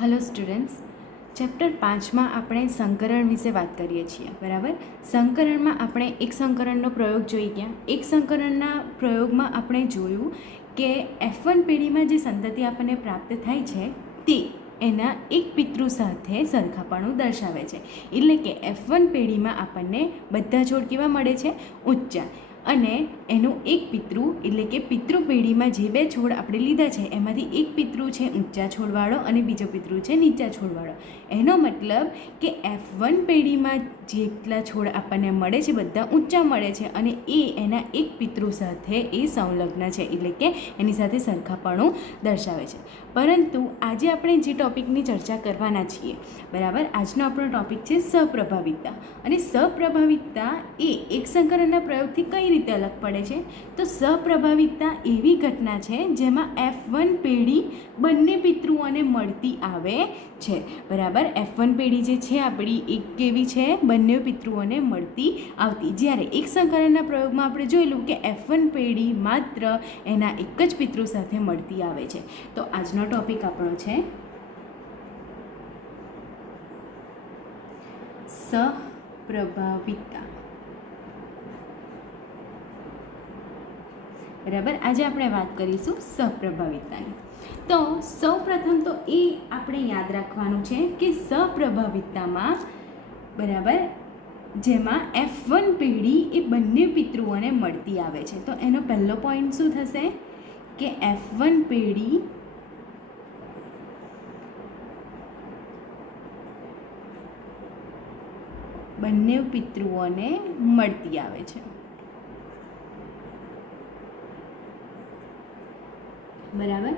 Hello students, chapter 5માં આપણે સંકરણ વિશે વાત કરીએ છીએ. બરાબર. સંકરણમાં આપણે એક સંકરણનો પ્રયોગ જોઈ ગયા. એક સંકરણના પ્રયોગમાં આપણે જોયું કે F1 પેઢીમાં જે સંતતિ આપણને પ્રાપ્ત થાય છે તે એના એક પિતૃ સાથે સરખાપણું દર્શાવે છે. એટલે કે F1 પેઢીમાં આપણને બધા છોડ કેવા મળે છે? ઊંચા. અને એનું એક પિતૃ એટલે કે પિતૃ પેઢીમાં જે બે છોડ આપણે લીધા છે એમાંથી એક પિતૃ છે ઊંચા છોડવાળો અને બીજો પિતૃ છે નીચા છોડવાળો. એનો મતલબ કે F1 પેઢીમાં જેટલા છોડ આપણને મળે છે બધા ઊંચા મળે છે અને એ એના એક પિતૃ સાથે એ સંલગ્ન છે, એટલે કે એની સાથે સરખાપણું દર્શાવે છે. પરંતુ આજે આપણે જે ટૉપિકની ચર્ચા કરવાના છીએ, બરાબર, આજનો આપણો ટૉપિક છે સપ્રભાવિતતા. અને સપ્રભાવિતતા એ એક સંકરણના પ્રયોગથી કઈ રીતે અલગ પડે છે? તો સપ્રભાવિતતા એવી ઘટના છે જેમાં F1 પેઢી બંને પિતૃઓને મળતી આવે છે. બરાબર. F1 પેઢી જે છે આપણી એક કેવી છે? બંને પિતૃઓને મળતી આવતી. જ્યારે એક સંકરણના પ્રયોગમાં આપણે જોયેલું કે F1 પેઢી માત્ર એના એક જ પિતૃ સાથે મળતી આવે છે. તો આજનો ટોપિક આપણો છે સપ્રભાવિતતા. બરાબર. આજે આપણે વાત કરીશું સપ્રભાવિતતાની. તો સૌપ્રથમ તો એ આપણે યાદ રાખવાનું છે કે સપ્રભાવિતતામાં, બરાબર, જેમાં F1 પેઢી એ બંને પિતૃઓને મળતી આવે છે. તો એનો પહેલો પોઈન્ટ શું થશે કે F1 પેઢી બંને પિતૃઓને મળતી આવે છે. બરાબર.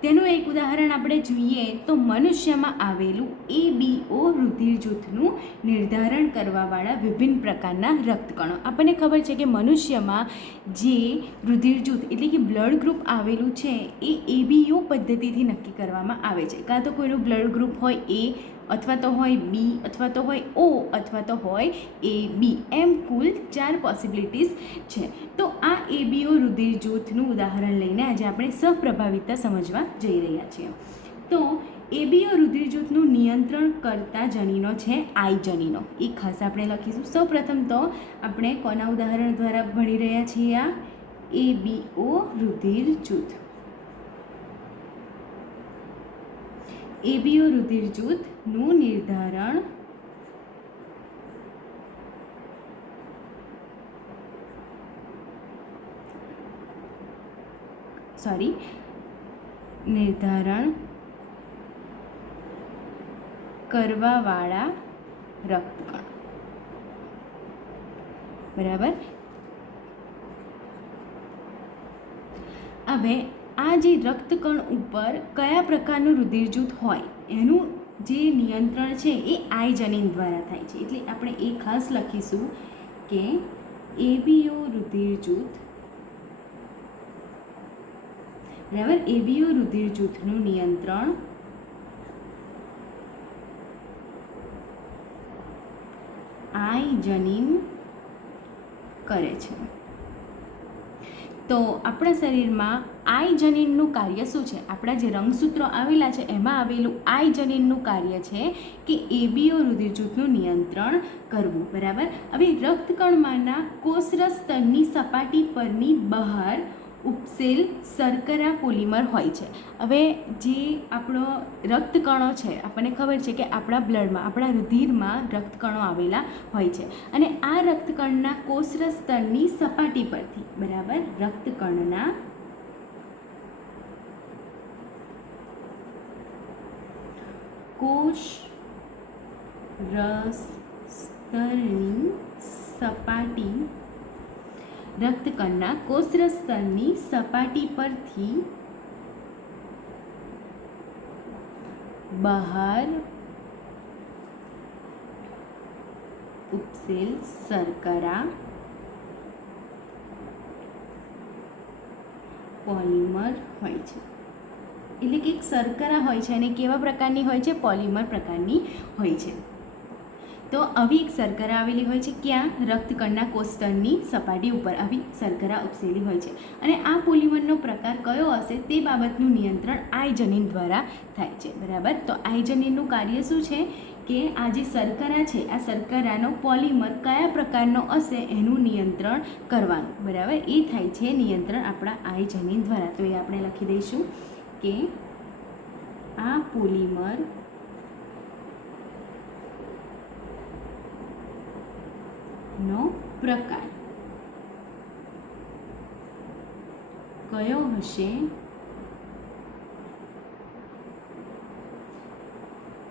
તેનું એક ઉદાહરણ આપણે જોઈએ તો મનુષ્યમાં આવેલું ABO રુધિર જૂથનું નિર્ધારણ કરવાવાળા વિભિન્ન પ્રકારના રક્તકણો. આપણને ખબર છે કે મનુષ્યમાં જે રુધિર જૂથ એટલે કે બ્લડ ગ્રુપ આવેલું છે એ ABO પદ્ધતિથી નક્કી કરવામાં આવે છે. કાં તો કોઈનું બ્લડ ગ્રુપ હોય A, અથવા તો હોય B, અથવા તો હોય O, અથવા તો હોય AB. એમ કુલ 4 પોસિબિલિટીઝ છે. તો આ ABO રુધિર જૂથનું ઉદાહરણ લઈને આજે આપણે સપ્રભાવિતતા સમજવા જઈ રહ્યા છીએ. તો ABO રુધિર જૂથનું નિયંત્રણ કરતા જનીનો છે I જનીનો. એ ખાસ આપણે લખીશું. સૌપ્રથમ તો આપણે કોના ઉદાહરણ દ્વારા ભણી રહ્યા છીએ? આ ABO રુધિર જૂથ. ABO રુધિર જૂથનું નિર્ધારણ કરવાવાળા રક્તકણ. બરાબર. હવે આ જે રક્તકણ ઉપર કયા પ્રકારનું રુધિર જૂથ હોય એનું જે નિયંત્રણ છે એ I જનીન દ્વારા થાય છે. એટલે આપણે એ ખાસ લખીશું કે ABO રુધિર જૂથ, બરાબર, ABO રુધિર જૂથનું નિયંત્રણ I જનીન કરે છે. તો આપણા શરીરમાં I જનીનનું કાર્ય શું છે? આપણા જે રંગસૂત્રો આવેલા છે એમાં આવેલું I જનીનનું કાર્ય છે કે ABO રુધિર જૂથનું નિયંત્રણ કરવું. બરાબર. હવે રક્તકણમાંના કોષરસ સ્તરની સપાટી પરની બહાર ઉપસેલ શર્કરા પોલિમર હોય છે. હવે જે આપણો રક્તકણો છે, આપણને ખબર છે કે આપણા બ્લડમાં, આપણા રુધિરમાં રક્તકણો આવેલા હોય છે અને આ રક્તકણના કોષરસ સ્તરની સપાટી પરથી, બરાબર, રક્તકણના કોષ રસ સ્તરની સપાટી, રક્તકણના કોષરસ સ્તરની સપાટી પરથી બહાર ઉપસેલ શર્કરા પોલિમર હોય છે. એટલે કે એક શર્કરા હોય છે અને કેવા પ્રકારની હોય છે? પોલિમર પ્રકારની હોય છે. તો તો આવી એક શર્કરા આવેલી હોય છે, ક્યાં? રક્તકણના કોષસ્તરની સપાટી ઉપર આવી શર્કરા ઉપસેલી હોય છે. અને આ પોલિમરનો પ્રકાર કયો હશે તે બાબતનું નિયંત્રણ આઇજનીન દ્વારા થાય છે. બરાબર, તો આઇજનીનનું કાર્ય શું છે કે આ જે શર્કરા છે, આ શર્કરાનો પોલિમર કયા પ્રકારનો હશે એનું નિયંત્રણ કરવાનું. બરાબર, એ થાય છે નિયંત્રણ આપણા આઇજનીન દ્વારા. તો એ આપણે લખી દઈશું કે આ પોલિમર નો પ્રકાર કયો હશે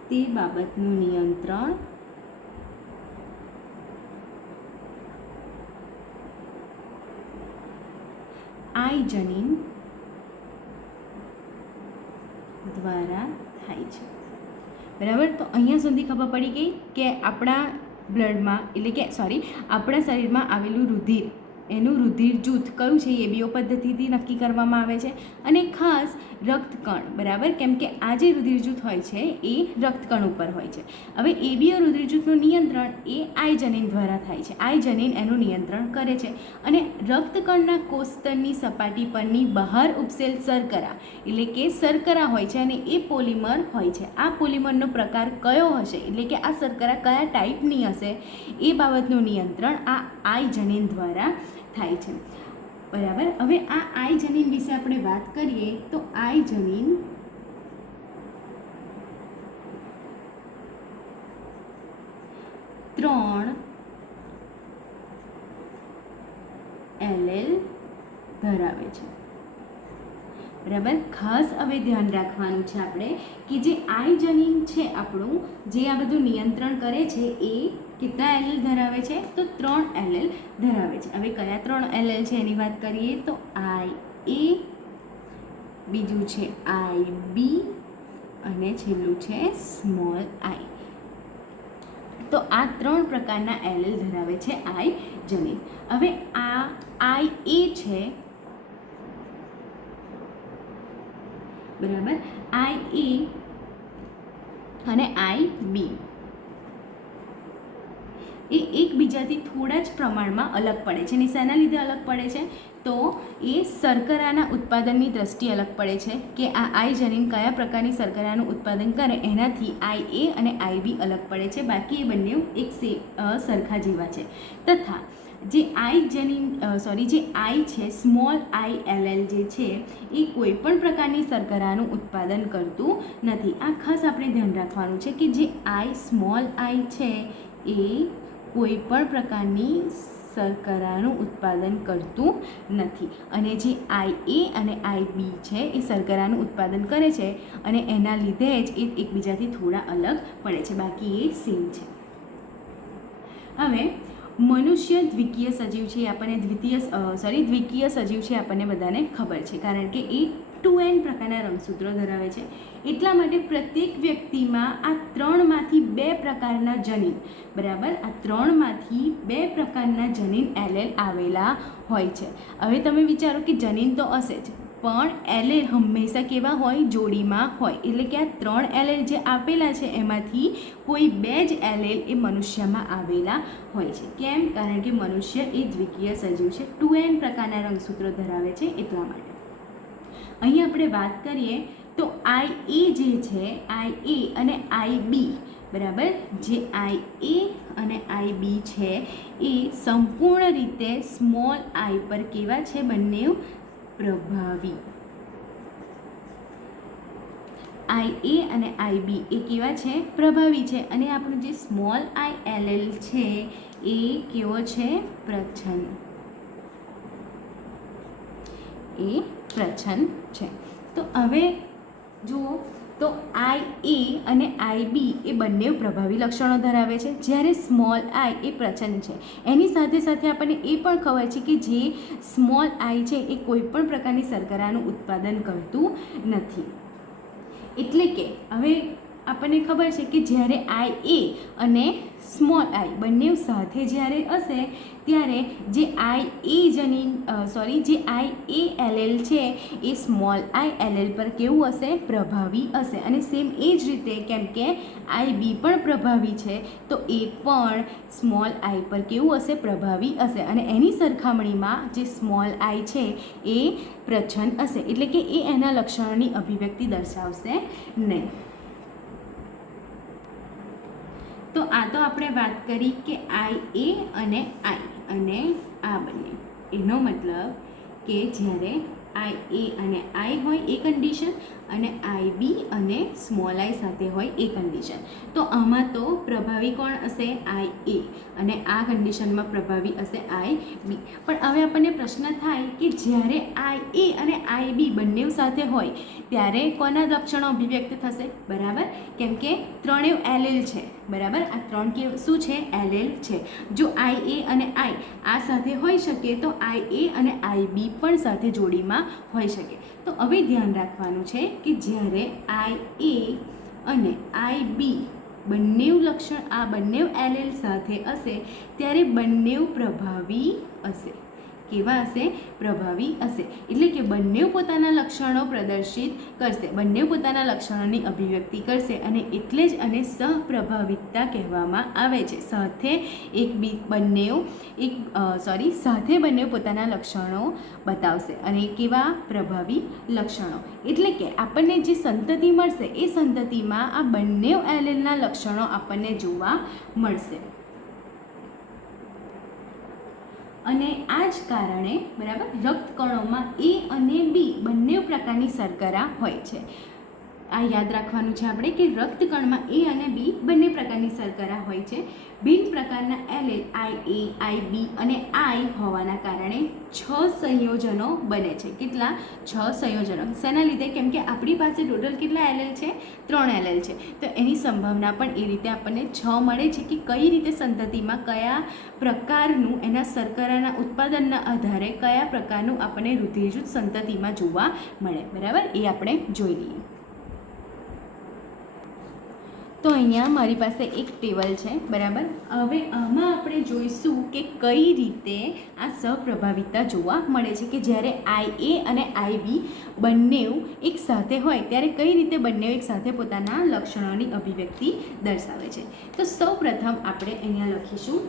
તે બાબતનું નિયંત્રણ આઇજનીન દ્વારા થાય છે. બરાબર, તો અહીંયા સુધી ખબર પડી ગઈ કે આપણા બ્લડમાં એટલે કે આપણા શરીરમાં આવેલું રુધિર, એનું રુધિર જૂથ કયું છે એ બીઓ પદ્ધતિથી નક્કી કરવામાં આવે છે. અને ખાસ રક્તકણ, બરાબર, કેમ કે આ જે રુધિર જૂથ હોય છે એ રક્તકણ ઉપર હોય છે. હવે એબીઓ રુધિર જૂથનું નિયંત્રણ એ આઇજનીન દ્વારા થાય છે. આઇજનીન એનું નિયંત્રણ કરે છે. અને રક્તકણના કોષસ્તરની સપાટી પરની બહાર ઉપસેલ શર્કરા એટલે કે શર્કરા હોય છે અને એ પોલિમર હોય છે. આ પોલિમરનો પ્રકાર કયો હશે એટલે કે આ શર્કરા કયા ટાઈપની હશે એ બાબતનું નિયંત્રણ આ આઇજનીન દ્વારા થાય છે. બરાબર, હવે આ આઇજનીન વિશે આપણે વાત કરીએ તો આઇજનીન ત્રણ એલેલ ધરાવે છે. બરાબર, ખાસ હવે ધ્યાન રાખવાનું છે આપણે કે જે આઇજનીન છે આપણું, જે આ બધું નિયંત્રણ કરે છે એ કેટલા એલએલ ધરાવે છે? તો 3 એલએલ ધરાવે છે. હવે કયા 3 એલએલ છે એની વાત કરીએ તો IA, બીજું છે IB અને છેલ્લું છે સ્મોલ I. તો આ 3 પ્રકારના એલએલ ધરાવે છે આઇજનીન. હવે આ IA છે, બરાબર, IA અને IB એ એકબીજાથી થોડા જ પ્રમાણમાં અલગ પડે છે. અને શેના લીધે અલગ પડે છે? તો એ શર્કરાના ઉત્પાદનની દ્રષ્ટિએ અલગ પડે છે કે આ આઇજનીન કયા પ્રકારની શર્કરાનું ઉત્પાદન કરે એનાથી IA અને IB અલગ પડે છે. બાકી એ બંને એક સરખા જેવા છે. તથા જે આઇજનીન જે આઈ છે, સ્મોલ ILL જે છે એ કોઈ પણ પ્રકારની શર્કરાનું ઉત્પાદન કરતું નથી. આ ખાસ આપણે ધ્યાન રાખવાનું છે કે જે સ્મોલ I છે એ કોઈ પણ પ્રકારની શર્કરાનું ઉત્પાદન કરતું નથી. અને જે IA અને IB છે એ શર્કરાનું ઉત્પાદન કરે છે અને એના લીધે જ એ એકબીજાથી થોડા અલગ પડે છે, બાકી એ સેમ છે. હવે મનુષ્ય દ્વિકીય સજીવ છે, આપણને દ્વિકીય સજીવ છે આપણને બધાને ખબર છે, કારણ કે એ 2N પ્રકારના રંગસૂત્રો ધરાવે છે. એટલા માટે પ્રત્યેક વ્યક્તિમાં આ 3માંથી 2 પ્રકારના જનીન, બરાબર, આ 3માંથી 2 પ્રકારના જનીન એલેલ આવેલા હોય છે. હવે તમે વિચારો કે જનીન તો હશે જ, પણ એલેલ હંમેશા કેવા હોય? જોડીમાં હોય. એટલે કે આ 3 એલેલ જે આપેલા છે એમાંથી કોઈ 2 જ એલેલ એ મનુષ્યમાં આવેલા હોય છે. કેમ? કારણ કે મનુષ્ય એ દ્વિકીય સજીવ છે, 2N પ્રકારના રંગસૂત્રો ધરાવે છે એટલા માટે. અહીં આપણે વાત કરીએ તો IA જે છે, IA અને IB, બરાબર, જે IA અને IB છે એ સંપૂર્ણ રીતે સ્મોલ I પર કેવા છે? બંને પ્રભાવી. IA અને IB એ કેવા છે? પ્રભાવી છે. અને આપણું જે સ્મોલ ILL છે એ કેવો છે? પ્રચ્છન્ન. એ પ્રચ્છન્ન છે. તો હવે જુઓ તો IA અને IB એ બંને પ્રભાવી લક્ષણો ધરાવે છે, જ્યારે સ્મોલ I એ પ્રચ્છન્ન છે. એની સાથે સાથે આપણને એ પણ ખબર છે કે જે સ્મોલ I છે એ કોઈ પણ પ્રકારની શર્કરાનું ઉત્પાદન કરતું નથી. એટલે કે હવે આપણને ખબર છે કે જ્યારે IA અને સ્મોલ આઈ બંને સાથે જ્યારે હશે ત્યારે જે જે IALL છે એ સ્મોલ ILL પર કેવું હશે? પ્રભાવી હશે. અને સેમ એ જ રીતે કેમ કે IB પણ પ્રભાવી છે તો એ પણ સ્મોલ આઈ પર કેવું હશે? પ્રભાવી હશે. અને એની સરખામણીમાં જે સ્મોલ આઈ છે એ પ્રચ્છન્ન હશે, એટલે કે એ એના લક્ષણોની અભિવ્યક્તિ દર્શાવશે નહીં. તો આ તો આપણે વાત કરી કે IA અને I અને આ બંને, એનો મતલબ કે જ્યારે IA અને I હોય એ કન્ડિશન અને IB અને સ્મોલ આઈ સાથે હોય એ કન્ડિશન, તો આમાં તો પ્રભાવી કોણ હશે? IA, અને આ કન્ડિશનમાં પ્રભાવી હશે IB. પણ હવે આપણને પ્રશ્ન થાય કે જ્યારે IA અને IB બંને સાથે હોય ત્યારે કોના લક્ષણો અભિવ્યક્ત થશે? બરાબર, કેમ કે ત્રણેય એલેલ છે. બરાબર, આ ત્રણ શું છે? એલેલ છે. જો IA અને I આ સાથે હોઈ શકે તો IA અને IB પણ સાથે જોડીમાં હોઈ શકે. તો હવે ધ્યાન રાખવાનું છે કે જ્યારે IA અને IB બંને લક્ષણ આ બંને એલેલ સાથે હશે ત્યારે બંને પ્રભાવી હશે. કેવા હશે? પ્રભાવી હશે. એટલે કે બંને પોતાના લક્ષણો પ્રદર્શિત કરશે, બંને પોતાના લક્ષણોની અભિવ્યક્તિ કરશે, અને એટલે જ આને સહપ્રભાવિતતા કહેવામાં આવે છે. સાથે બંને પોતાના લક્ષણો બતાવશે અને કેવા? પ્રભાવી લક્ષણો. એટલે કે આપણને જે સંતતિ મળશે એ સંતતિમાં આ બંને એલેલના લક્ષણો આપણને જોવા મળશે. અને આ જ કારણે બરાબર રક્તકણોમાં A અને B બંને પ્રકારની શર્કરા હોય છે. આ યાદ રાખવાનું છે આપણે કે રક્તકણમાં A અને B બંને પ્રકારની શર્કરા હોય છે. ભિન્ન પ્રકારના એલેલ IA, IB અને I હોવાના કારણે 6 સંયોજનો બને છે. કેટલા? 6 સંયોજનો. શેના લીધે? કેમ કે આપણી પાસે ટોટલ કેટલા એલેલ છે? 3 એલેલ છે. તો એની સંભાવના પણ એ રીતે આપણને 6 મળે છે કે કઈ રીતે સંતતિમાં કયા પ્રકારનું એના શર્કરાના ઉત્પાદનના આધારે કયા પ્રકારનું આપણને રુધિરજૂથ સંતતિમાં જોવા મળે. બરાબર, એ આપણે જોઈ લઈએ. તો અહીંયા મારી પાસે એક ટેબલ છે. બરાબર, હવે આમાં આપણે જોઈશું કે કઈ રીતે આ સહપ્રભાવિતતા જોવા મળે છે કે જ્યારે IA અને IB બંને એક સાથે હોય ત્યારે કઈ રીતે બંને એક સાથે પોતાના લક્ષણોની અભિવ્યક્તિ દર્શાવે છે. તો સૌપ્રથમ આપણે અહીંયા લખીશું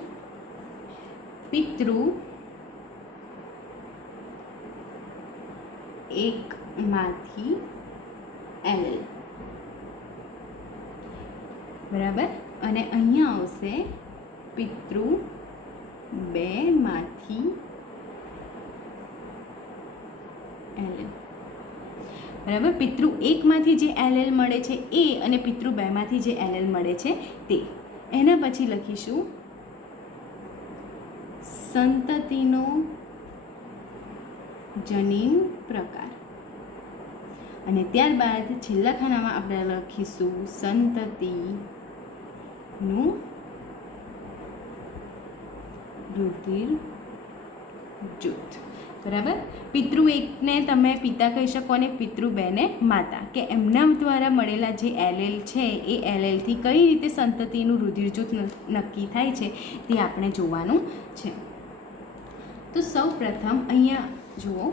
પિતૃ એકમાંથી એલેલ. બરાબર, અને અહીંયા આવશે પિતૃ બેમાંથી એલેલ. બરાબર, પિતૃ એકમાંથી જે એલેલ મળે છે એ અને પિતૃ બેમાંથી જે એલેલ મળે છે તે. એના પછી લખીશું સંતતિનો જનીન પ્રકાર, અને ત્યારબાદ છેલ્લા ખાનામાં આપણે લખીશું સંતતિનું રુધિર જૂથ. બરાબર, પિતૃ એકને તમે પિતા કહી શકો અને પિતૃ બેને માતા, કે એમના દ્વારા મળેલા જે એલેલ છે એ એલેલથી કઈ રીતે સંતતિનું રુધિર જૂથ નક્કી થાય છે તે આપણે જોવાનું છે. તો સૌ પ્રથમ અહીંયા જુઓ,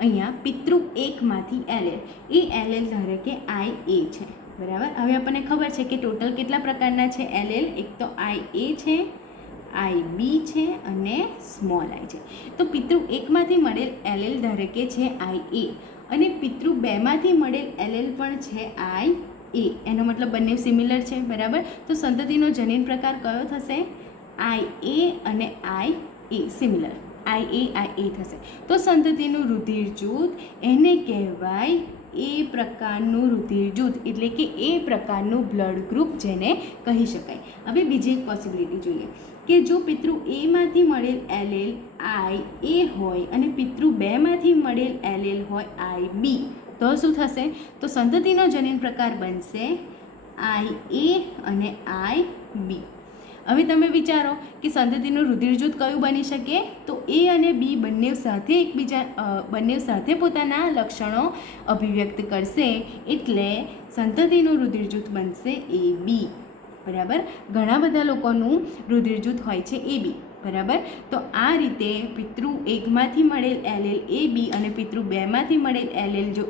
અહીંયા પિતૃ એકમાંથી એલેલ, એ એલેલ ધારે કે IA છે. બરાબર, હવે આપણને ખબર છે કે ટોટલ કેટલા પ્રકારના છે એલેલ? એક તો IA છે, IB છે અને સ્મોલ આઈ છે. તો પિતૃ એકમાંથી મળેલ એલેલ ધારે કે છે IA, અને પિતૃ બેમાંથી મળેલ એલેલ પણ છે IA. એનો મતલબ બંને સિમિલર છે. બરાબર, તો સંતતિનો જનીન પ્રકાર કયો થશે? IA અને IA સિમિલર. IA થશે. તો સંતતિનું રુધિર જૂથ એને કહેવાય એ પ્રકારનું રુધિર જૂથ, એટલે કે એ પ્રકારનું બ્લડ ગ્રુપ જેને કહી શકાય. હવે બીજી એક પોસિબિલિટી જોઈએ કે જો પિતૃ એમાંથી મળેલ એલેલ IA હોય અને પિતૃ બેમાંથી મળેલ એલેલ હોય IB, તો શું થશે? તો સંતતિનો જનીન પ્રકાર બનશે IA અને IB. હવે તમે વિચારો કે સંતતિનું રુધિર જૂથ કયું બની શકે, તો એ અને બી બંને સાથે પોતાના લક્ષણો અભિવ્યક્ત કરશે, એટલે સંતતિનું રુધિર જૂથ બનશે એ બી. બરાબર, ઘણા બધા લોકોનું રુધિર જૂથ હોય છે એ બી. બરાબર, તો આ રીતે પિતૃ એકમાંથી મળેલ એલેલ એ બી અને પિતૃ બેમાંથી મળેલ એલેલ જો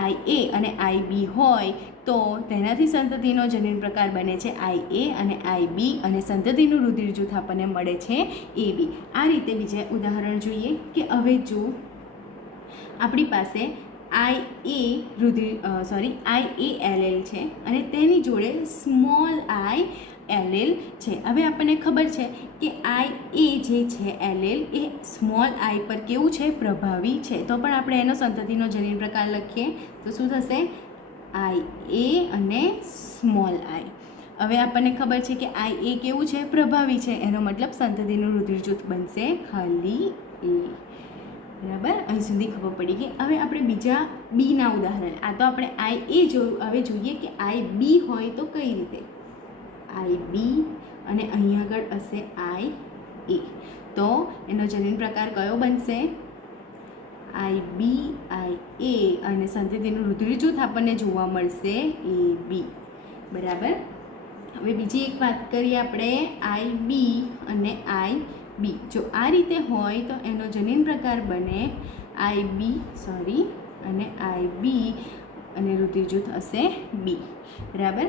આઈ એ અને આઈ બી હોય તો તેનાથી સંતતિનો જનીન પ્રકાર બને છે આઈ એ અને આઈ બી, અને સંતતિનું રુધિર જૂથ આપણને મળે છે એ બી. આ રીતે બીજા ઉદાહરણ જોઈએ કે હવે જો આપણી પાસે આઈ એ એલેલ છે અને તેની જોડે સ્મોલ આઈ એલેલ છે. હવે આપણને ખબર છે કે આઈ એ જે છે એલેલ એ સ્મોલ આઈ પર કેવું છે, પ્રભાવી છે. તો પણ આપણે એનો સંતતિનો જનીન પ્રકાર લખીએ તો શું થશે, આઈ એ અને સ્મોલ આઈ. હવે આપણને ખબર છે કે આઈ એ કેવું છે, પ્રભાવી છે, એનો મતલબ સંતતિનું રુધિર જૂથ બનશે ખાલી એ. બરાબર, અહીં સુધી ખબર પડી ગઈ. હવે આપણે બીજા બીના ઉદાહરણ, આ તો આપણે આઈ એ જોયું, હવે જોઈએ કે આઈ બી હોય તો કઈ રીતે. આઈ બી અને અહીં આગળ હશે આઈ એ, તો એનો જનીન પ્રકાર કયો બનશે, આઈ બી આઈ એ, અને સંતતિનું રુધિર જૂથ આપણને જોવા મળશે એ બી. બરાબર, હવે બીજી એક વાત કરીએ આપણે, આઈ બી અને આઈ બી. જો આ રીતે હોય તો એનો જનીન પ્રકાર બને આઈ બી અને આઈ બી અને રુધિર જૂથ હશે બી. બરાબર,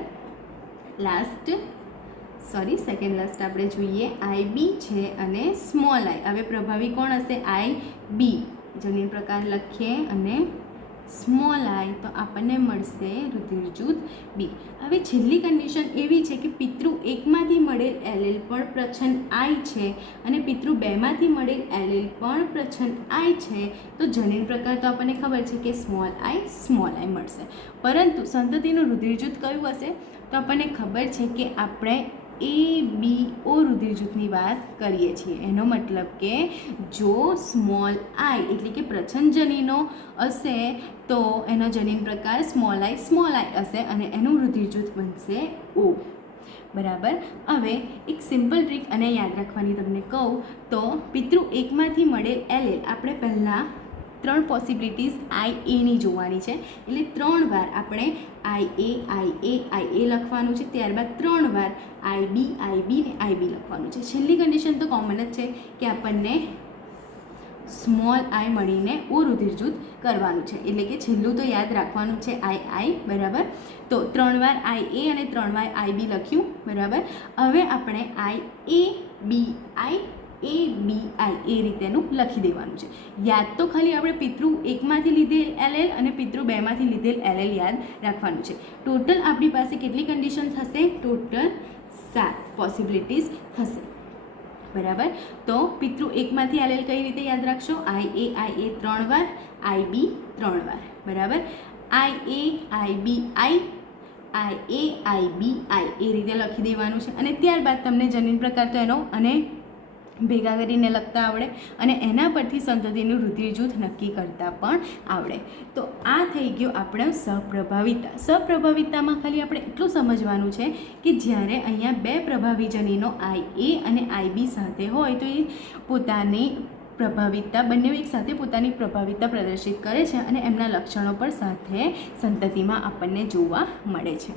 સેકન્ડ લાસ્ટ આપણે જોઈએ, આઈ બી છે અને સ્મોલ આઈ. હવે પ્રભાવી કોણ હશે, આઈ બી, જનીન પ્રકાર લખીએ અને સ્મોલ આઈ તો આપણને મળશે રુધિર જૂથ બી. હવે છેલ્લી કન્ડિશન એવી છે કે પિતૃ એકમાંથી મળેલ એલેલ પણ પ્રચ્છન્ન આઈ છે અને પિતૃ બેમાંથી મળેલ એલેલ પણ પ્રચ્છન્ન આઈ છે, તો જનીન પ્રકાર તો આપણને ખબર છે કે સ્મોલ આઈ મળશે. પરંતુ સંતતિનું રુધિર જૂથ કયું હશે, તો આપણને ખબર છે કે આપણે એ બી ઓ રુધિર જૂથની વાત કરીએ છીએ. એનો મતલબ કે જો સ્મોલ આઈ એટલે કે પ્રચ્છન્ન જનીનો હશે તો એનો જનીન પ્રકાર સ્મોલ આઈ હશે અને એનું રુધિર જૂથ બનશે ઓ. બરાબર, હવે એક સિમ્પલ ટ્રીક અને યાદ રાખવાની તમને કહું તો પિતૃ એકમાંથી મળેલ એલેલ આપણે પહેલાં 3 પોસિબિલિટીઝ આઈ એની જોવાની છે, એટલે 3 વાર આપણે આઈ એ લખવાનું છે, ત્યારબાદ 3 વાર આઈ બી ને આઈ બી લખવાનું છે. છેલ્લી કન્ડિશન તો કોમન જ છે કે આપણને સ્મોલ આઈ મળીને ઓ રુધિર જૂથ કરવાનું છે, એટલે કે છેલ્લું તો યાદ રાખવાનું છે આઈ. બરાબર, તો 3 વાર આઈ એ અને 3 વાર આઈ બી લખ્યું. બરાબર, હવે આપણે આઈ એ બી આઈ એ રીતેનું લખી દેવાનું છે. યાદ તો ખાલી આપણે પિતૃ એકમાંથી લીધેલ એલેલ અને પિતૃ બેમાંથી લીધેલ એલેલ યાદ રાખવાનું છે. ટોટલ આપણી પાસે કેટલી કન્ડિશન થશે, ટોટલ 7 પોસિબિલિટીઝ થશે. બરાબર, તો પિતૃ એકમાંથી એલેલ કઈ રીતે યાદ રાખશો, આઈ એ 3 વાર, આઈ બી 3 વાર. બરાબર, આઈ એ બી એ રીતે લખી દેવાનું છે અને ત્યારબાદ તમને જનીન પ્રકાર તો એનો અને ભેગા કરીને લખતા આવડે અને એના પરથી સંતતિનું રુધિર જૂથ નક્કી કરતા પણ આવડે. તો આ થઈ ગયો આપણે સપ્રભાવિતતામાં ખાલી આપણે એટલું સમજવાનું છે કે જ્યારે અહીંયા 2 પ્રભાવી જનીનો આઈ એ અને આઈ બી સાથે હોય તો એ પોતાની પ્રભાવિતતા બંને એક સાથે પોતાની પ્રભાવિતતા પ્રદર્શિત કરે છે અને એમના લક્ષણો પણ સાથે સંતતિમાં આપણને જોવા મળે છે.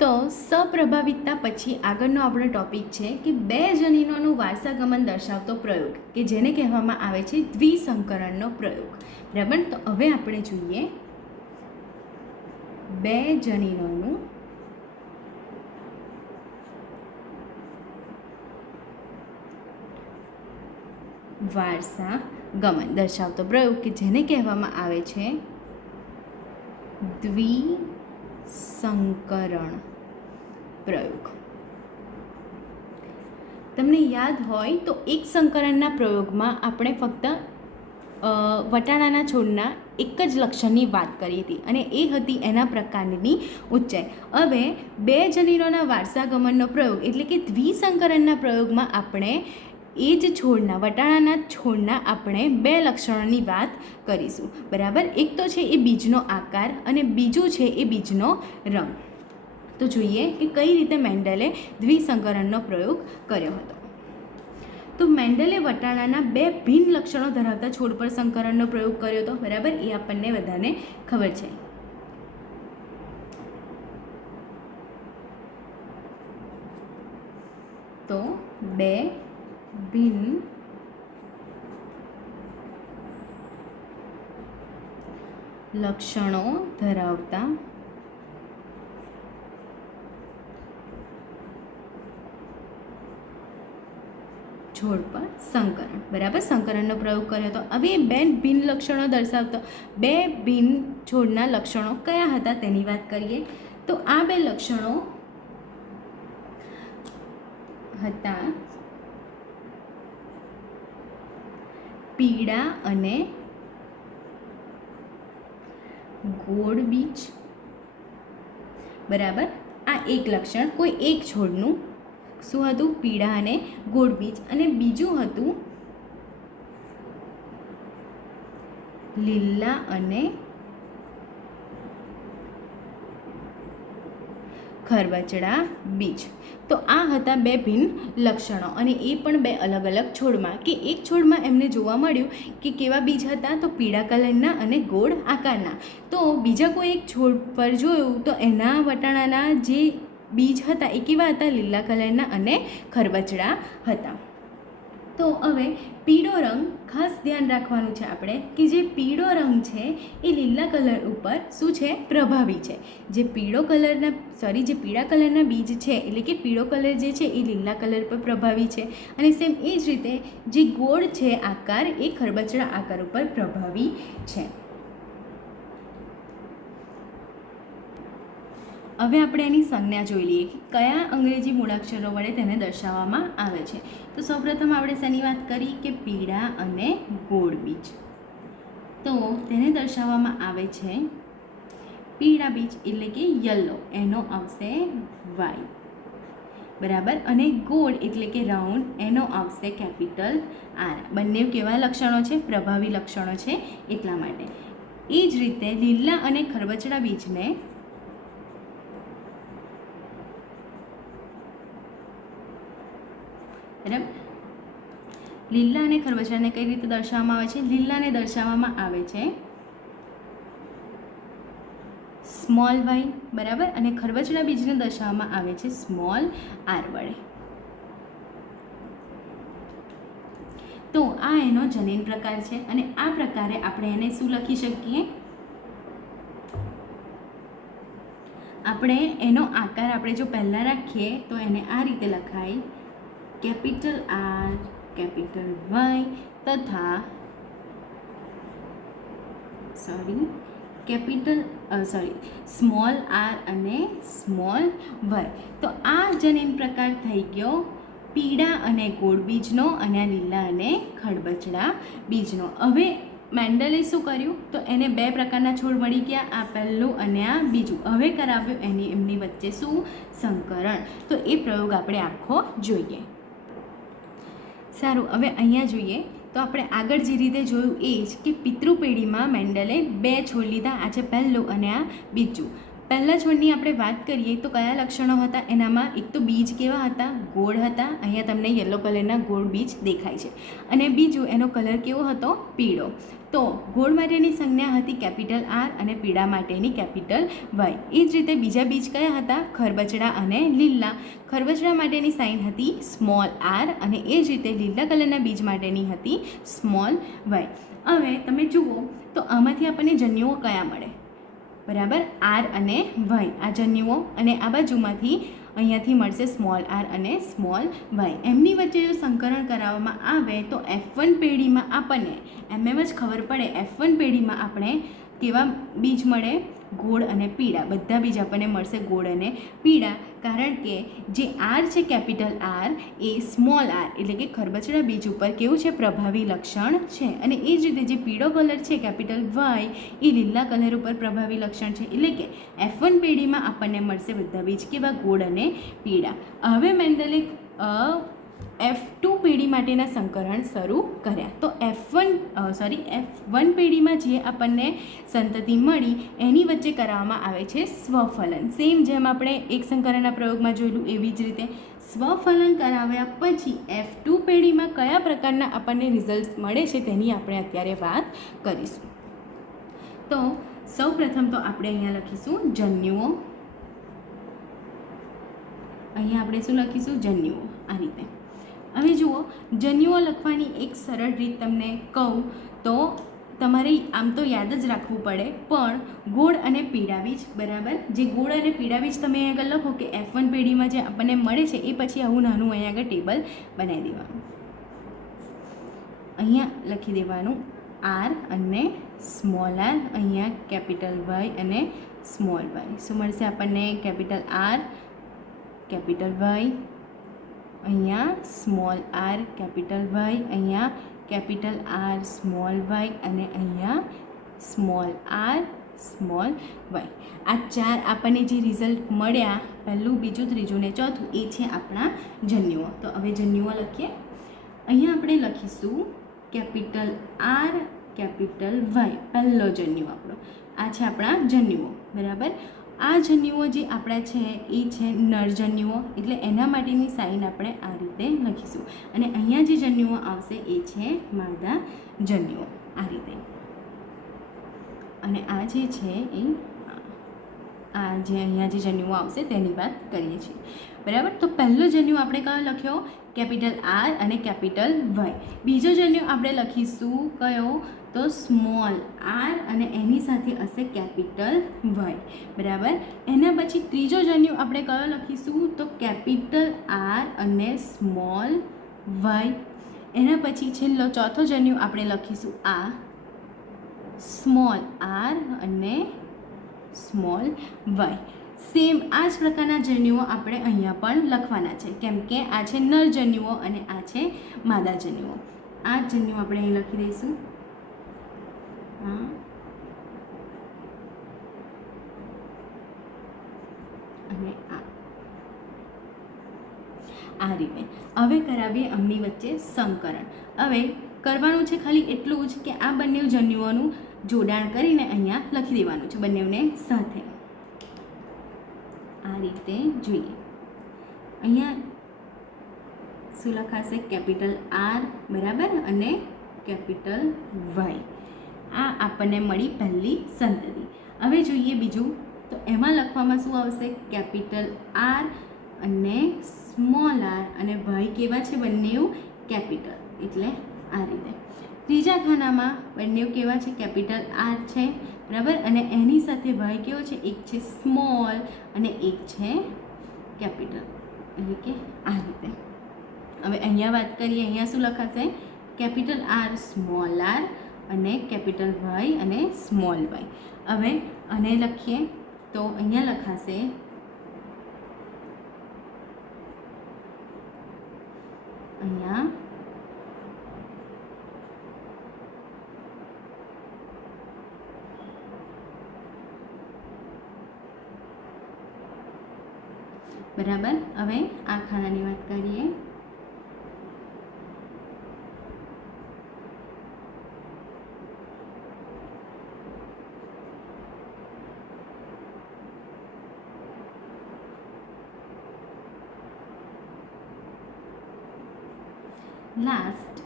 તો સપ્રભાવિતતા પછી આગળનો આપણો ટોપિક છે કે 2 જનીનોનું વારસાગમન દર્શાવતો પ્રયોગ કે જેને કહેવામાં આવે છે દ્વિસંકરણનો પ્રયોગ. બરાબર, તો હવે આપણે જોઈએ 2 જનીનોનું વારસાગમન દર્શાવતો પ્રયોગ કે જેને કહેવામાં આવે છે દ્વિસંકરણ પ્રયોગ. તમને યાદ હોય તો એક સંકરણના પ્રયોગમાં આપણે ફક્ત વટાણાના છોડના એક જ લક્ષણની વાત કરી હતી અને એ હતી એના પ્રકારની ઊંચાઈ. હવે 2 જનીનોના વારસાગમનનો પ્રયોગ એટલે કે દ્વિસંકરણના પ્રયોગમાં આપણે એ જ છોડના વટાણાના છોડના આપણે 2 લક્ષણોની વાત કરીશું. બરાબર, એક તો છે એ બીજનો આકાર અને બીજું છે એ બીજનો રંગ. તો જોઈએ કે કઈ રીતે મેન્ડલે દ્વિસંકરણનો પ્રયોગ કર્યો હતો. તો મેન્ડલે વટાણાના 2 ભિન્ન લક્ષણો ધરાવતા છોડ પર સંકરણનો પ્રયોગ કર્યો હતો. બરાબર, એ આપણને બધાને ખબર છે. તો 2 ભિન્ન લક્ષણો ધરાવતા છોડ પર સંકરણ. બરાબર, સંકરણનો પ્રયોગ કર્યો હતો. હવે 2 ભિન્ન લક્ષણો દર્શાવતા 2 ભિન્ન છોડના લક્ષણો કયા હતા તેની વાત કરીએ. તો આ 2 લક્ષણો હતા પીળા અને ગોળ બીજ. બરાબર, આ એક લક્ષણ કોઈ એક છોડનું શું હતું? પીળા અને ગોળ બીજ. અને બીજું હતું લીલા અને ખરબચડા બીજ. તો આ હતા 2 ભિન્ન લક્ષણો, અને એ પણ 2 અલગ અલગ છોડમાં. કે એક છોડમાં એમને જોવા મળ્યું કે કેવા બીજ હતા? તો પીળા કલરના અને ગોળ આકારના. તો બીજા કોઈ એક છોડ પર જોયું તો એના વટાણાના જે બીજ હતા એ કેવા હતા? લીલા કલરના અને ખરબચડા હતા. તો હવે પીળો રંગ ખાસ ધ્યાન રાખવાનું છે આપણે કે જે પીળો રંગ છે એ લીલા કલર ઉપર શું છે? પ્રભાવી છે. જે પીળા કલરના બીજ છે એટલે કે પીળો કલર જે છે એ લીલા કલર પર પ્રભાવી છે, અને સેમ એ જ રીતે જે ગોળ છે આકાર એ ખરબચડા આકાર ઉપર પ્રભાવી છે. હવે આપણે એની સંજ્ઞા જોઈ લઈએ કે કયા અંગ્રેજી મૂળાક્ષરો વડે તેને દર્શાવવામાં આવે છે. તો સૌપ્રથમ આપણે શેની વાત કરી કે પીળા અને ગોળ બીજ. તો તેને દર્શાવવામાં આવે છે પીળા બીજ એટલે કે યલો, એનો આવશે વાય. બરાબર, અને ગોળ એટલે કે રાઉન્ડ, એનો આવશે કેપિટલ આર. બંને કેવા લક્ષણો છે? પ્રભાવી લક્ષણો છે એટલા માટે. એ જ રીતે લીલા અને ખરબચડા બીજને બરાબર, લીલા અને ખરબચડાને કઈ રીતે દર્શાવવામાં આવે છે? લીલાને દર્શાવવામાં આવે છે સ્મોલ વાય. બરાબર, અને ખરબચડા બીજને દર્શાવવામાં આવે છે સ્મોલ આર વડે. તો આ એનો જનીન પ્રકાર છે, અને આ પ્રકારે આપણે એને શું લખી શકીએ? આપણે એનો આકાર આપણે જો પહેલાં રાખીએ તો એને આ રીતે લખાય કેપિટલ આર, કેપિટલ વાય તથા સ્મોલ આર અને સ્મોલ વાય. તો આ જનીન પ્રકાર થઈ ગયો પીળા અને ગોળ બીજનો, અને આ લીલા અને ખરબચડા બીજનો. હવે મેન્ડલે શું કર્યું? તો એને 2 પ્રકારના છોડ મળી ગયા, આ પહેલું અને આ બીજું. હવે કરાવ્યું એમની વચ્ચે શું? સંકરણ. તો એ પ્રયોગ આપણે આખો જોઈએ. સારું, હવે અહીંયા જોઈએ તો આપણે આગળ જે રીતે જોયું એ જ કે પિતૃપેઢીમાં મેન્ડલે 2 છોડ લીધા. આ છે પહેલું અને આ બીજું. પહેલા છોડની આપણે વાત કરીએ તો કયા લક્ષણો હતા એનામાં? એક તો બીજ કેવા હતા? ગોળ હતા. અહીંયા તમને યલો કલરના ગોળ બીજ દેખાય છે. અને બીજું એનો કલર કેવો હતો? પીળો. તો ગોળ માટેની સંજ્ઞા હતી કેપિટલ આર અને પીળા માટેની કેપિટલ વાય. એ જ રીતે બીજા બીજ કયા હતા? ખરબચડા અને લીલા. ખરબચડા માટેની સાઇન હતી સ્મોલ આર, અને એ જ રીતે લીલા કલરના બીજ માટેની હતી સ્મોલ વાય. હવે તમે જુઓ તો આમાંથી આપણને જન્યુઓ કયા મળે? બરાબર, આર અને વાય આ જન્યુઓ, અને આ બાજુમાંથી અહીંયાથી મળશે સ્મોલ આર અને સ્મોલ વાય. એમની વચ્ચે જો સંકરણ કરાવવામાં આવે તો F1 પેઢીમાં આપણને એમ જ ખબર પડે F1 પેઢીમાં આપણે કેવા બીજ મળે? ગોળ અને પીળા. બધા બીજ આપણને મળશે ગોળ અને પીળા, કારણ કે જે આર છે કેપિટલ આર એ સ્મોલ આર એટલે કે ખરબચડા બીજ ઉપર કેવું છે? પ્રભાવી લક્ષણ છે. અને એ જ રીતે જે પીળો કલર છે કેપિટલ વાય એ લીલા કલર ઉપર પ્રભાવી લક્ષણ છે. એટલે કે F1 પેઢીમાં આપણને મળશે બધા બીજ કેવા? ગોળ અને પીળા. હવે મેન્ડલે F2 પેઢી માટેના સંકરણ શરૂ કર્યા. તો F1 પેઢીમાં જે આપણને સંતતિ મળી એની વચ્ચે કરાવવામાં આવે છે સ્વફલન. સેમ જેમ આપણે એક સંકરણના પ્રયોગમાં જોયેલું એવી જ રીતે સ્વફલન કરાવ્યા પછી F2 પેઢીમાં કયા પ્રકારના આપણને રિઝલ્ટ મળે છે તેની આપણે અત્યારે વાત કરીશું. તો સૌ પ્રથમ તો આપણે અહીંયા લખીશું જન્યુઓ. અહીંયા આપણે શું લખીશું? જન્યુઓ. આ રીતે. હવે જુઓ, જન્યુઓ લખવાની એક સરળ રીત તમને કહું તો તમારે આમ તો યાદ જ રાખવું પડે, પણ ગોળ અને પીળા બીજ, બરાબર, જે ગોળ અને પીળા બીજ તમે અહીંયા આગળ લખો કે F1 પેઢીમાં જે આપણને મળે છે એ પછી આવું નાનું અહીંયા આગળ ટેબલ બનાવી દેવાનું. અહીંયા લખી દેવાનું R અને સ્મોલ r, અહીંયા કેપિટલ Y અને સ્મોલ y. શું મળશે આપણને? કેપિટલ R, કેપિટલ Y, અહીંયા સ્મોલ r, કેપિટલ Y, અહીંયા કેપિટલ R, સ્મોલ y અને અહીંયા સ્મોલ r, સ્મોલ y. આ ચાર આપણને જે રિઝલ્ટ મળ્યા, પહેલું, બીજું, ત્રીજું ને ચોથું, એ છે આપણા જન્યુઓ. તો હવે જન્યુઓ લખીએ. અહીંયા આપણે લખીશું કેપિટલ R, કેપિટલ Y. પહેલો જન્યુ આપણો આ છે આપણા જન્યુઓ, બરાબર. આ જન્યુઓ જે આપણા છે એ છે નરજન્યુઓ, એટલે એના માટેની સાઇન આપણે આ રીતે લખીશું. અને અહીંયા જે જન્યુઓ આવશે એ છે માદા જન્યુઓ, આ રીતે. અને આ જે છે એ આ જે અહીંયા જે જન્યુઓ આવશે તેની વાત કરીએ છીએ, બરાબર. તો પહેલો જન્યુ આપણે કયો લખ્યો? કેપિટલ R અને કેપિટલ Y. બીજો જન્યુ આપણે લખીશું કયો? તો સ્મોલ r અને એની સાથે હશે કેપિટલ Y, બરાબર. એના પછી ત્રીજો જન્યુ આપણે કયો લખીશું? તો કેપિટલ R અને સ્મોલ y. એના પછી છેલ્લો ચોથો જન્યુ આપણે લખીશું આ સ્મોલ r અને સ્મોલ y. સેમ આ જ પ્રકારના જન્યુઓ આપણે અહીંયા પણ લખવાના છે, કેમ કે આ છે નર જન્યુઓ અને આ છે માદા જન્યુઓ. આ જ જન્યુ આપણે અહીં લખી દઈશું. અને આ રીતે. હવે કરાવીએ આમની વચ્ચે સંકરણ. હવે કરવાનું છે ખાલી એટલું જ કે આ બંને જન્યુઓનું જોડાણ કરીને અહીંયા લખી દેવાનું છે બંનેને સાથે. આ રીતે જોઈએ. અહીંયા શું લખાશે? કેપિટલ R, બરાબર, અને કેપિટલ Y. આ આપણને મળી પહેલી સંતતિ. હવે જોઈએ બીજું. તો એમાં લખવામાં શું આવશે? કેપિટલ R અને સ્મોલ r અને y કેવા છે? બંને કેપિટલ, એટલે આ રીતે. ત્રીજા ખાનામાં બંને કેવા છે? કેપિટલ R છે, બરાબર, અને એની સાથે y કેવો છે? એક છે સ્મોલ અને એક છે કેપિટલ, એટલે કે આ રીતે. હવે અહીંયા વાત કરીએ. અહીંયા શું લખાશે? કેપિટલ R, સ્મોલ r અને કેપિટલ Y અને સ્મોલ y. હવે આને લખીએ તો અહીંયા લખાશે અહીંયા બરાબર. હવે આ ખાનાની વાત કરીએ. લાસ્ટ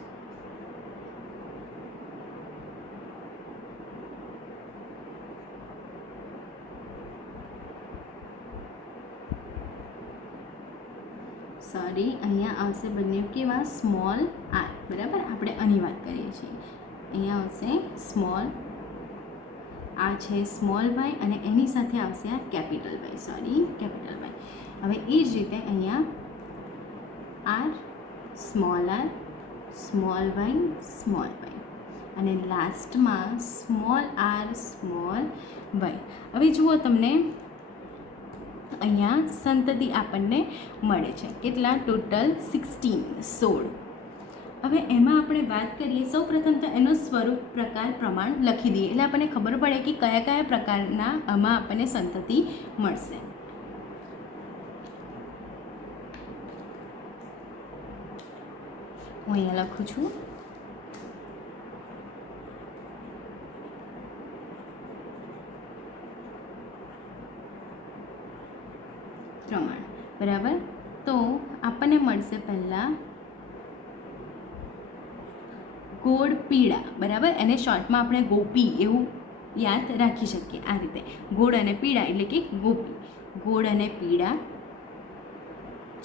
અહીંયા આવશે બંને કેવા? સ્મોલ r, બરાબર. આપણે આની વાત કરીએ છીએ. અહીંયા આવશે સ્મોલ, આ છે સ્મોલ y અને એની સાથે આવશે આ કેપિટલ y, કેપિટલ y. હવે એ જ રીતે અહીંયા r, small r, small y, small y અને લાસ્ટમાં સ્મોલ r, સ્મોલ y. હવે જુઓ, તમને અહીંયા સંતતિ આપણને મળે છે. કેટલા? ટોટલ 16. હવે એમાં આપણે વાત કરીએ. સૌ પ્રથમ તો એનો સ્વરૂપ, પ્રકાર, પ્રમાણ લખી દઈએ, એટલે આપણને ખબર પડે કે કયા કયા પ્રકારના આમાં આપણને સંતતિ મળશે. હું અહીંયા લખું છું. પ્રમાણ બરાબર. તો આપણને મળશે પહેલાં ગોળ પીળા બરાબર, એને શોર્ટમાં આપણે ગોપી એવું યાદ રાખી શકીએ. આ રીતે ગોળ અને પીળા એટલે કે ગોપી. ગોળ અને પીળા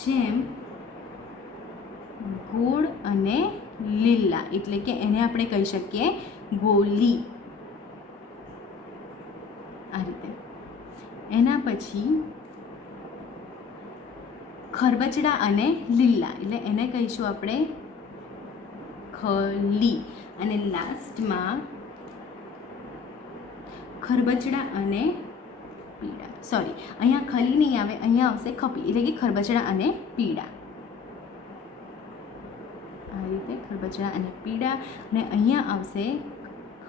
જેમ ગોળ અને લીલા એટલે કે એને આપણે કહી શકીએ ગોલી. આ રીતે. એના પછી ખરબચડા અને લીલા એટલે એને કહીશું આપણે ખલી. અને લાસ્ટમાં ખરબચડા અને પીળા, સોરી અહીંયા ખલી નહીં આવે, અહીંયા આવશે ખપી એટલે કે ખરબચડા અને પીળા. આ રીતે ખરબચડા અને પીળા, અને અહીંયા આવશે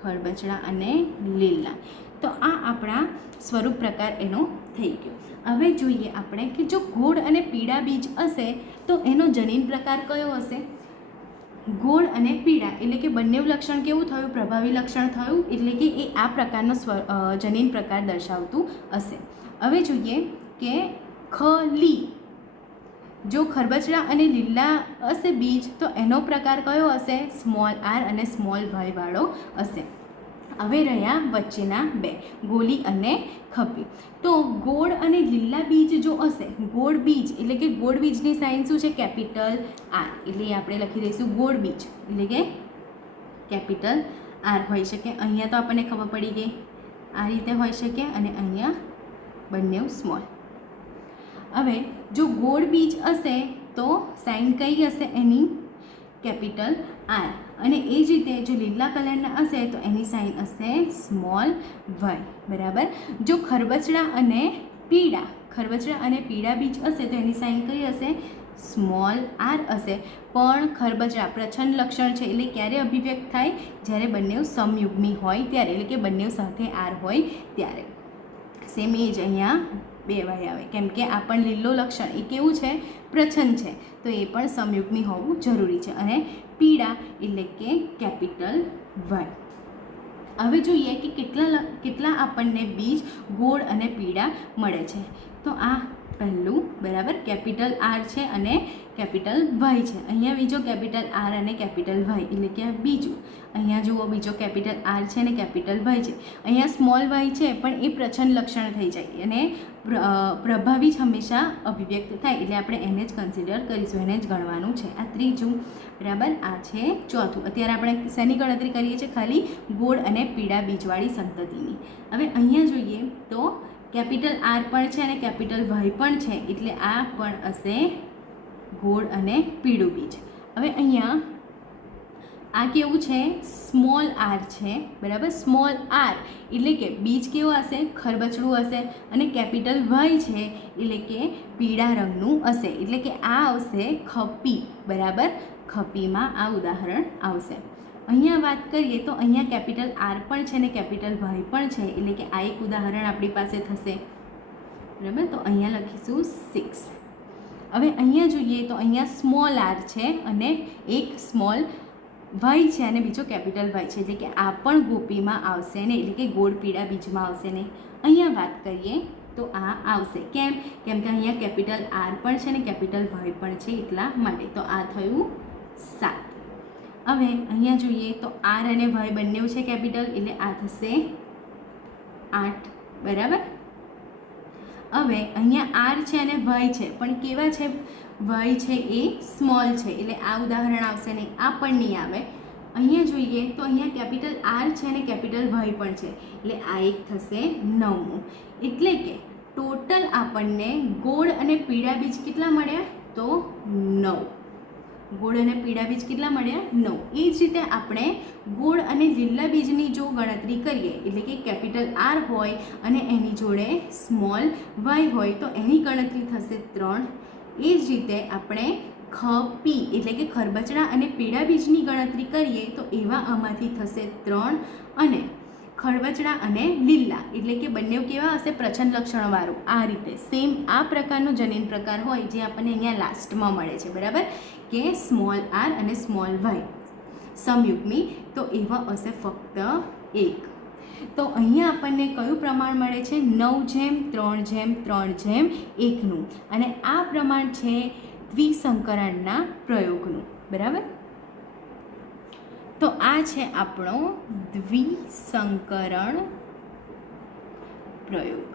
ખરબચડા અને લીલા. તો આ આપણા સ્વરૂપ પ્રકાર એનો થઈ ગયો. હવે જોઈએ આપણે કે જો ગોળ અને પીળા બીજ હશે તો એનો જનીન પ્રકાર કયો હશે? ગોળ અને પીળા એટલે કે બંને લક્ષણ કેવું થયું? પ્રભાવી લક્ષણ થયું, એટલે કે એ આ પ્રકારનો જનીન પ્રકાર દર્શાવતું હશે. હવે જોઈએ કે ખલી, જો ખરબચડા અને લીલા હશે બીજ તો એનો પ્રકાર કયો હશે? સ્મોલ આર અને સ્મોલ વાય વાળો હશે. હવે રહ્યા વચ્ચેના બે, ગોલી અને ખપી. તો ગોળ અને લીલા બીજ જો હશે, ગોળ બીજ એટલે કે ગોળ બીજની સાઇન શું છે? Capital R. એટલે આપણે લખી દઈશું ગોળ બીજ એટલે કે કેપિટલ આર હોઈ શકે. અહીંયા તો આપણને ખબર પડી ગઈ, આ રીતે હોઈ શકે, અને અહીંયા બંને સ્મોલ. હવે જો ગોળ બીજ હશે તો સાઇન કઈ હશે એની? Capital R. અને એ જ રીતે જો લીલા કલરના હશે તો એની સાઇન હશે સ્મોલ વાય બરાબર. જો ખરબચડા અને પીળા બીજ હશે તો એની સાઇન કઈ હશે? સ્મોલ આર હશે. પણ ખરબચડા પ્રચ્છન્ન લક્ષણ છે એટલે ક્યારે અભિવ્યક્ત થાય? જ્યારે બંને સમયુગ્મી હોય ત્યારે, એટલે કે બંને સાથે આર હોય ત્યારે. સેમ એ જ અહીંયા બે વાય આવે, કેમ કે આ પણ લીલો લક્ષણ એ કેવું છે? પ્રચ્છન્ન છે, તો એ પણ સમયુગ્મી હોવું જરૂરી છે. અને પીળા એટલે કે કેપિટલ વાય. હવે જોઈએ કે કેટલા આપણને બીજ ગોળ અને પીળા મળે છે. તો આ પહેલું બરાબર કેપિટલ આર છે અને કેપિટલ વાય છે. અહીંયા બીજો કેપિટલ આર અને કેપિટલ વાય એટલે કે બીજું. અહીંયા જુઓ બીજો કેપિટલ આર છે અને કેપિટલ વાય છે. અહીંયા સ્મોલ વાય છે પણ એ પ્રચ્છન્ન લક્ષણ થઈ જાય અને પ્રભાવી જ હંમેશા અભિવ્યક્ત થાય, એટલે આપણે એને જ કન્સિડર કરીશું, એને જ ગણવાનું છે. આ ત્રીજું બરાબર. આ છે ચોથું. અત્યારે આપણે શેની ગણતરી કરીએ છીએ? ખાલી ગોળ અને પીળા બીજવાળી સંતતિની. હવે અહીંયા જોઈએ તો કેપિટલ આર પણ છે અને કેપિટલ વાય પણ છે, એટલે આ પણ હશે ગોળ અને પીળું બીજ. હવે અહીંયા આ કેવું છે? સ્મોલ આર છે બરાબર. સ્મોલ આર એટલે કે બીજ કેવું હશે? ખરબચડું હશે. અને કેપિટલ વાય છે એટલે કે પીળા રંગનું હશે, એટલે કે આ આવશે ખપી બરાબર. ખપીમાં આ ઉદાહરણ આવશે. અહીંયા વાત કરીએ તો અહીંયા કેપિટલ આર પણ છે અને કેપિટલ વાય પણ છે, એટલે કે આ એક ઉદાહરણ આપણી પાસે થશે બરાબર. તો અહીંયા લખીશું 6. હવે અહીંયા જોઈએ તો અહીંયા સ્મોલ આર છે અને એક સ્મોલ વાય છે અને બીજો કેપિટલ વાય છે, એટલે કે આ પણ ગોપીમાં આવશે ને, એટલે કે ગોળ પીળા બીજમાં આવશે ને. અહીંયા વાત કરીએ તો આ આવશે. કેમ? કેમ કે અહીંયા કેપિટલ આર પણ છે અને કેપિટલ વાય પણ છે, એટલા માટે. તો આ થયું 7. હવે અહીંયા જોઈએ તો આર અને વાય બંને છે કેપિટલ, એટલે આ થશે 8 બરાબર. હવે અહીંયા આર છે અને વાય છે, પણ કેવા છે? વાય છે એ સ્મોલ છે, એટલે આ ઉદાહરણ આવશે નહીં, આ પણ નહીં આવે. અહીંયા જોઈએ તો અહીંયા કેપિટલ આર છે અને કેપિટલ વાય પણ છે, એટલે આ એક થશે 9. એટલે કે ટોટલ આપણને ગોળ અને પીળા બીજ કેટલા મળ્યા? તો 9. ગોળ અને પીળા બીજ કેટલા મળ્યા? 9. એ જ રીતે આપણે ગોળ અને લીલા બીજની જો ગણતરી કરીએ, એટલે કે કેપિટલ આર હોય અને એની જોડે સ્મોલ વાય હોય તો એની ગણતરી થશે 3. એ જ રીતે આપણે ખપી એટલે કે ખરબચડા અને પીળા બીજની ગણતરી કરીએ તો એવા આમાંથી થશે 3, અને ખરબચડા અને લીલા, એટલે કે બંને કેવા હશે? પ્રચ્છન્ન લક્ષણવાળું. આ રીતે સેમ આ પ્રકારનો જનીન પ્રકાર હોય જે આપણને અહીંયા લાસ્ટમાં મળે છે, બરાબર, કે સ્મોલ આર અને સ્મોલ વાય સમયુગ્મી, તો એવા હશે ફક્ત એક. તો અહીંયા આપણને કયું પ્રમાણ મળે છે? 9:3:3:1નું, અને આ પ્રમાણ છે દ્વિસંકરણના પ્રયોગનું, બરાબર. તો આ છે આપણો દ્વિસંકરણ પ્રયોગ,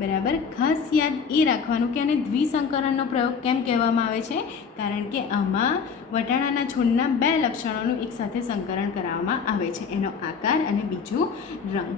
બરાબર. ખાસ યાદ એ રાખવાનું કે આને દ્વિસંકરણનો પ્રયોગ કેમ કહેવામાં આવે છે? કારણ કે આમાં વટાણાના છોડના 2 લક્ષણોનું એકસાથે સંકરણ કરાવવામાં આવે છે, એનો આકાર અને બીજું રંગ.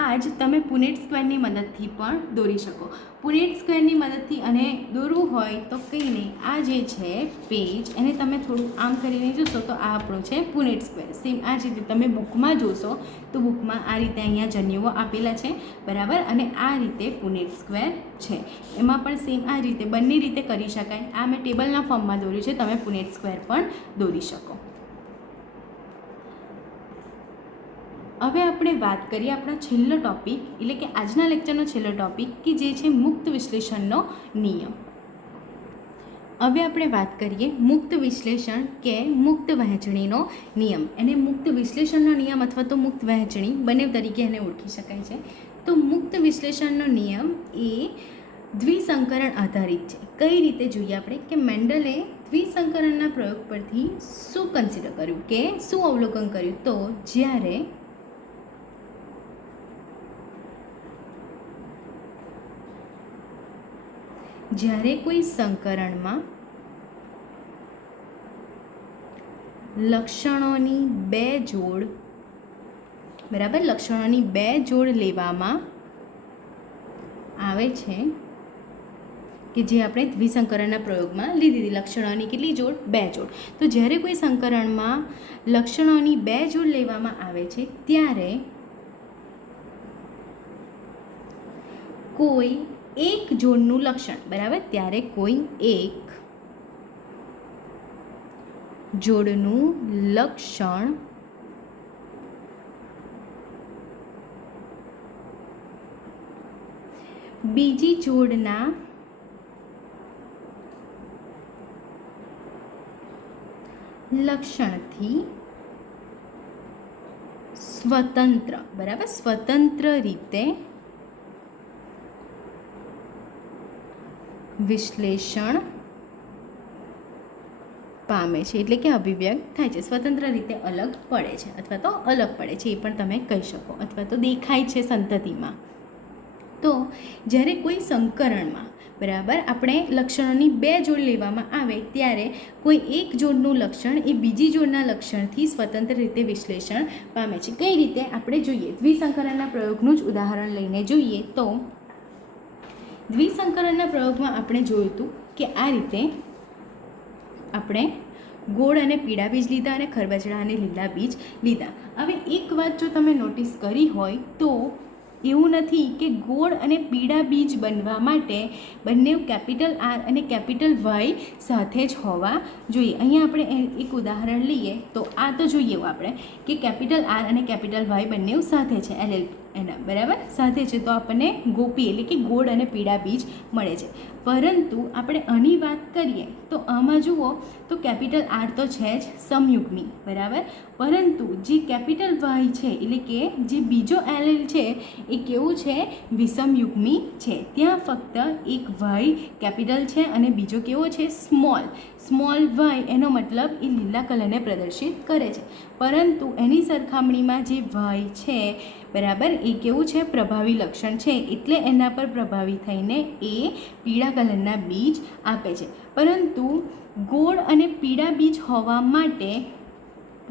આ જ તમે પુનેટ સ્ક્વેરની મદદથી પણ દોરી શકો. પુનેટ સ્ક્વેરની મદદથી અને દોરવું હોય તો કંઈ નહીં, આ જે છે પેજ એને તમે થોડું આમ કરીને જોશો તો આ આપણું છે પુનેટ સ્ક્વેર. સેમ આ જ રીતે તમે બુકમાં જોશો તો બુકમાં આ રીતે અહીંયા જન્યુઓ આપેલા છે, બરાબર, અને આ રીતે પુનેટ સ્ક્વેર છે. એમાં પણ સેમ આ રીતે બંને રીતે કરી શકાય. આ મેં ટેબલના ફોર્મમાં દોર્યું છે, તમે પુનેટ સ્ક્વેર પણ દોરી શકો. હવે આપણે વાત કરીએ આપણા છેલ્લો ટોપિક, એટલે કે આજના લેક્ચરનો છેલ્લો ટોપિક, કે જે છે મુક્ત વિશ્લેષણનો નિયમ. હવે આપણે વાત કરીએ મુક્ત વિશ્લેષણ કે મુક્ત વહેંચણીનો નિયમ. એને મુક્ત વિશ્લેષણનો નિયમ અથવા તો મુક્ત વહેંચણી બંને તરીકે એને ઓળખી શકાય છે. તો મુક્ત વિશ્લેષણનો નિયમ એ દ્વિસંકરણ આધારિત છે. કઈ રીતે જોઈએ આપણે? કે મેન્ડલે દ્વિસંકરણના પ્રયોગ પરથી શું કન્સિડર કર્યું, કે શું અવલોકન કર્યું? તો જ્યારે કોઈ સંકરણમાં લક્ષણોની 2 જોડ, બરાબર, લક્ષણોની 2 જોડ લેવામાં આવે છે, કે જે આપણે દ્વિસંકરણના પ્રયોગમાં લીધી હતી. લક્ષણોની કેટલી જોડ? 2 જોડ. તો જ્યારે કોઈ સંકરણમાં લક્ષણોની 2 જોડ લેવામાં આવે છે ત્યારે કોઈ એક જોડનું લક્ષણ, બરાબર, ત્યારે કોઈ એક જોડનું લક્ષણ બીજી જોડના લક્ષણથી સ્વતંત્ર, બરાબર, સ્વતંત્ર રીતે વિશ્લેષણ પામે છે, એટલે કે અભિવ્યક્ત થાય છે. સ્વતંત્ર રીતે અલગ પડે છે અથવા તો અલગ પડે છે, એ પણ તમે કહી શકો, અથવા તો દેખાય છે સંતતિમાં. તો જ્યારે કોઈ સંકરણમાં, બરાબર, આપણે લક્ષણોની 2 જોડ લેવામાં આવે ત્યારે કોઈ એક જોડનું લક્ષણ એ બીજી જોડના લક્ષણથી સ્વતંત્ર રીતે વિશ્લેષણ પામે છે. કઈ રીતે? આપણે જોઈએ. દ્વિસંકરણના પ્રયોગનું જ ઉદાહરણ લઈને જોઈએ તો દ્વિસંકરણના પ્રયોગમાં આપણે જોયું હતું કે આ રીતે આપણે ગોળ અને પીળા બીજ લીધા અને ખરબચડા અને લીલા બીજ લીધા. હવે એક વાત જો તમે નોટિસ કરી હોય તો એવું નથી કે ગોળ અને પીળા બીજ બનવા માટે બંને કેપિટલ આર અને કેપિટલ વાય સાથે જ હોવા જોઈએ. અહીંયા આપણે એક ઉદાહરણ લઈએ તો આ તો જોઈએ આપણે કે કેપિટલ આર અને કેપિટલ વાય બંને સાથે છે, LL એના, બરાબર, સાથે છે, તો આપણને ગોપી એટલે કે ગોળ અને પીળા બીજ મળે છે. પરંતુ આપણે આની વાત કરીએ તો આમાં જુઓ તો કેપિટલ આર તો છે જ સમયુગ્મી, બરાબર, પરંતુ જે કેપિટલ વાય છે એટલે કે જે બીજો LL છે એ કેવું છે? વિષમયુગ્મી છે. ત્યાં ફક્ત એક વાય કેપિટલ છે અને બીજો કેવો છે? Small y. એનો મતલબ એ લીલા કલરને પ્રદર્શિત કરે છે, પરંતુ એની સરખામણીમાં જે વાય છે, બરાબર, એ કેવું છે? પ્રભાવી લક્ષણ છે, એટલે એના પર પ્રભાવી થઈને એ પીળા કલરના બીજ આપે છે. પરંતુ ગોળ અને પીળા બીજ હોવા માટે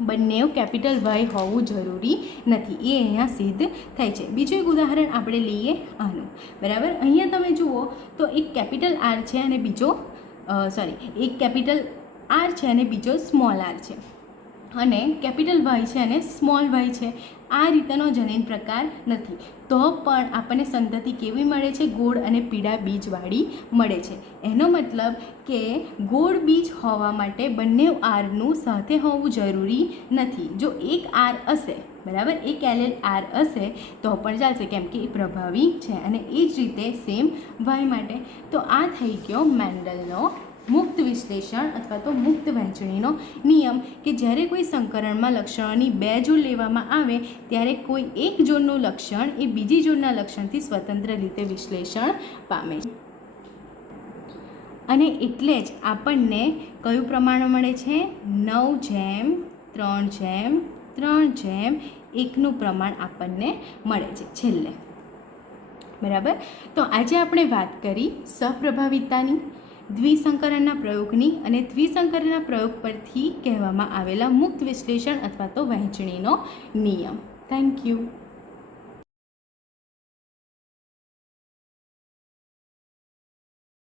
બંને કેપિટલ વાય હોવું જરૂરી નથી, એ અહીંયા સિદ્ધ થાય છે. બીજું એક ઉદાહરણ આપણે લઈએ આનું, બરાબર. અહીંયા તમે જુઓ તો એક કેપિટલ આર છે અને બીજો એક કેપિટલ આર છે અને બીજો સ્મોલ આર છે. અને કેપિટલ વાય છે અને સ્મોલ વાય છે, આ રીતેનો જનીન પ્રકાર નથી, તો પણ આપણને સંતતિ કેવી મળે છે? ગોળ અને પીળા બીજવાળી મળે છે. એનો મતલબ કે ગોળ બીજ હોવા માટે બંને આરનું સાથે હોવું જરૂરી નથી. જો એક આર હશે, બરાબર, એક એલેલ આર હશે તો પણ ચાલશે, કેમ કે એ પ્રભાવી છે. અને એ જ રીતે સેમ વાય માટે. તો આ થઈ ગયો મેન્ડલનો મુક્ત વિશ્લેષણ અથવા તો મુક્ત વહેંચણીનો નિયમ, કે જ્યારે કોઈ સંકરણમાં લક્ષણોની બે જોડ લેવામાં આવે ત્યારે કોઈ એક જોડનું લક્ષણ એ બીજી જોડના લક્ષણથી સ્વતંત્ર રીતે વિશ્લેષણ પામે. અને એટલે જ આપણને કયું પ્રમાણ મળે છે? 9:3:3:1નું પ્રમાણ આપણને મળે છે છેલ્લે, બરાબર. તો આજે આપણે વાત કરી સહપ્રભાવિતાની, દ્વિસંકરણના પ્રયોગની અને દ્વિસંકરણના પ્રયોગ પરથી કહેવામાં આવેલા મુક્ત વિશ્લેષણ અથવા તો વહેંચણીનો નિયમ. Thank you.